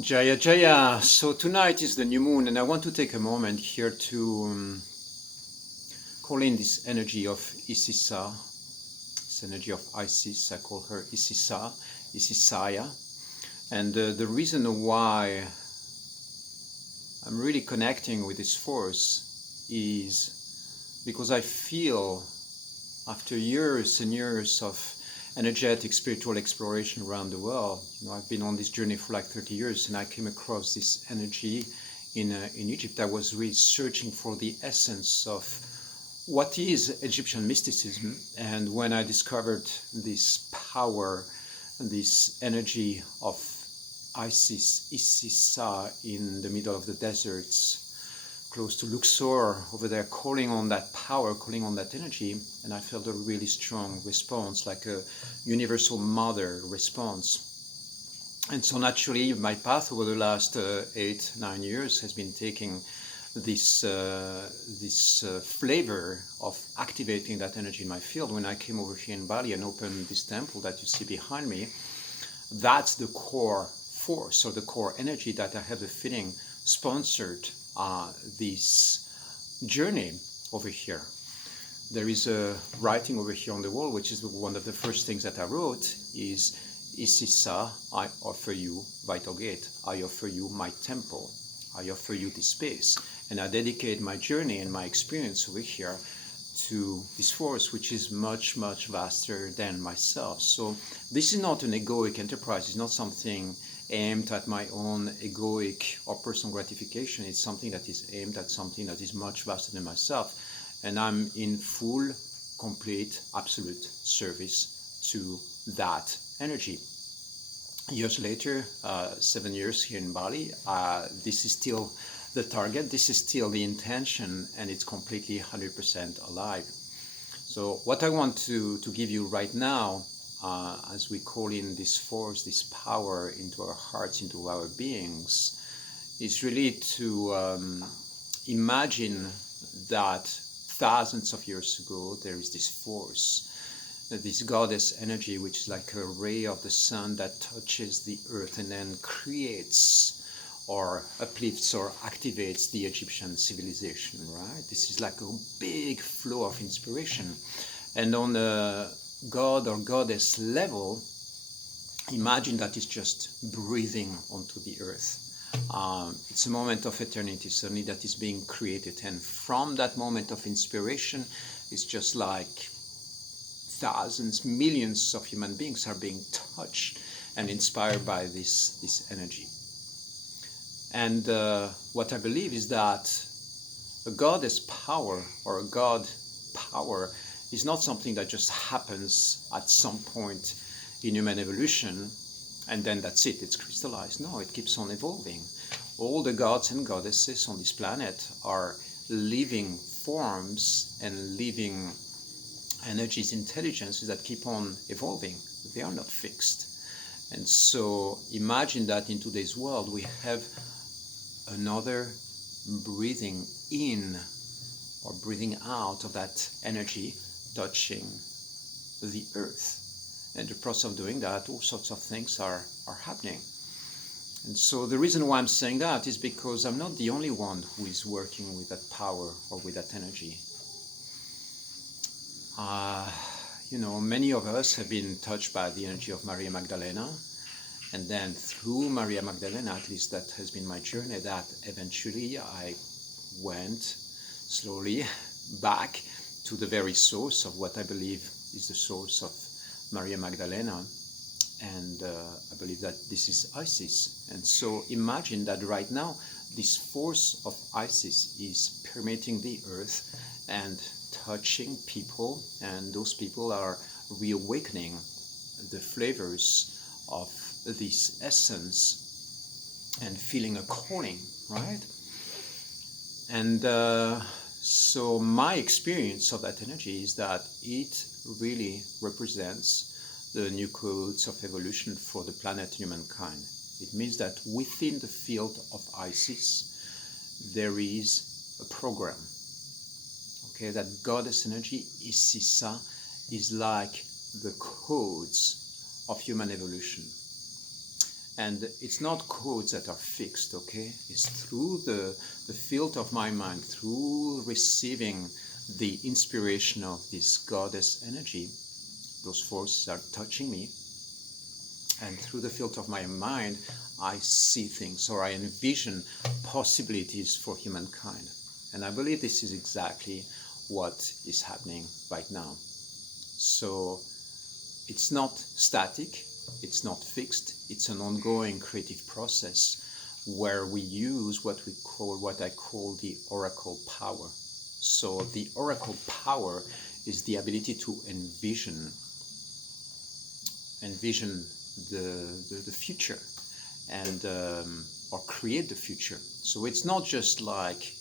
Jaya Jaya. So tonight is the new moon, and I want to take a moment here to call in this energy of Isisa, this energy of Isis. I call her Isisaya. And the reason why I'm really connecting with this force is because I feel, after years and years of energetic spiritual exploration around the world, I've been on this journey for like 30 years, and I came across this energy in Egypt. I was really searching for the essence of what is Egyptian mysticism, and when I discovered this power and this energy of Isis, Isisa, in the middle of the deserts, close to Luxor, over there, calling on that power, calling on that energy, and I felt a really strong response, like a universal mother response. And so naturally, my path over the last 8-9 years has been taking this flavor of activating that energy in my field. When I came over here in Bali and opened this temple that you see behind me, that's the core force or the core energy that I have the feeling sponsored this journey over here. There is a writing over here on the wall, which is one of the first things that I wrote, is Isisa, I offer you Vital Gate. I offer you my temple. I offer you this space. And I dedicate my journey and my experience over here to this force, which is much, much vaster than myself. So this is not an egoic enterprise. It's not something aimed at my own egoic or personal gratification. It's something that is aimed at something that is much vaster than myself. And I'm in full, complete, absolute service to that energy. Years later, 7 years here in Bali, this is still the target, this is still the intention, and it's completely 100% alive. So what I want to give you right now, as we call in this force, this power into our hearts, into our beings, is really to imagine that thousands of years ago there is this force, this goddess energy, which is like a ray of the sun that touches the earth and then creates or uplifts or activates the Egyptian civilization, right? This is like a big flow of inspiration. And on a god or goddess level, imagine that it's just breathing onto the earth. It's a moment of eternity, suddenly, that is being created. And from that moment of inspiration, it's just like thousands, millions of human beings are being touched and inspired by this energy. And what I believe is that a goddess power or a god power is not something that just happens at some point in human evolution and then that's it, it's crystallized. No, it keeps on evolving. All the gods and goddesses on this planet are living forms and living energies, intelligences that keep on evolving. They are not fixed. And so imagine that in today's world we have another breathing in or breathing out of that energy touching the earth. And the process of doing that, all sorts of things are happening. And so the reason why I'm saying that is because I'm not the only one who is working with that power or with that energy. Many of us have been touched by the energy of Maria Magdalena. And then through Maria Magdalena, at least that has been my journey, that eventually I went slowly back to the very source of what I believe is the source of Maria Magdalena. And I believe that this is Isis. And so imagine that right now, this force of Isis is permeating the earth and touching people. And those people are reawakening the flavors of this essence and feeling a calling, right? And so my experience of that energy is that it really represents the new codes of evolution for the planet humankind. It means that within the field of Isis, there is a program. Okay, that goddess energy, Isisa, is like the codes of human evolution. And it's not codes that are fixed, okay? It's through the field of my mind, through receiving the inspiration of this goddess energy, those forces are touching me. And through the field of my mind, I see things, or I envision possibilities for humankind. And I believe this is exactly what is happening right now. So it's not static, it's not fixed, it's an ongoing creative process where we use what I call the oracle power. So the oracle power is the ability to envision the future and or create the future. So it's not just like,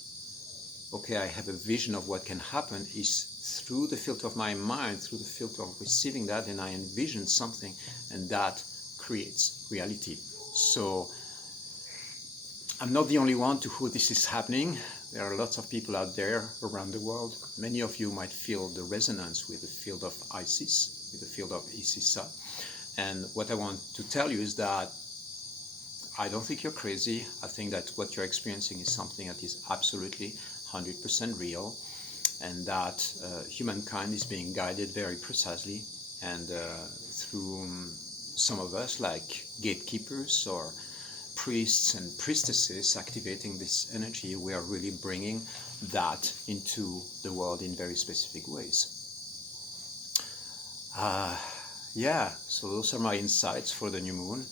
okay, I have a vision of what can happen. It's through the filter of my mind, through the filter of receiving that, and I envision something, and that creates reality. So I'm not the only one to who this is happening. There are lots of people out there around the world. Many of you might feel the resonance with the field of Isis, with the field of Isisaya. And what I want to tell you is that I don't think you're crazy. I think that what you're experiencing is something that is absolutely 100% real, and that humankind is being guided very precisely, and through some of us, like gatekeepers or priests and priestesses activating this energy, we are really bringing that into the world in very specific ways. Yeah, so those are my insights for the new moon.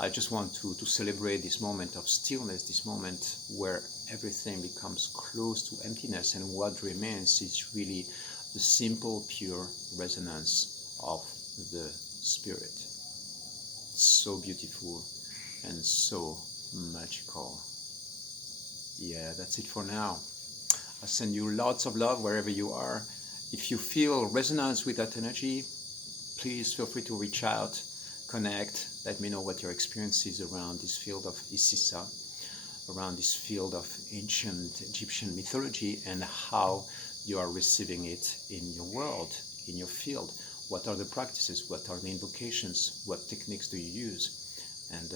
I just want to celebrate this moment of stillness, this moment where everything becomes close to emptiness, and what remains is really the simple, pure resonance of the spirit. So beautiful and so magical. Yeah, that's it for now. I send you lots of love wherever you are. If you feel resonance with that energy, please feel free to reach out, connect, let me know what your experience is around this field of Isisaya, around this field of ancient Egyptian mythology, and how you are receiving it in your world, in your field. What are the practices? What are the invocations? What techniques do you use? And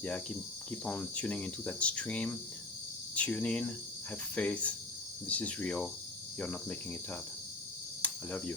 yeah, keep on tuning into that stream. Tune in, have faith. This is real. You're not making it up. I love you.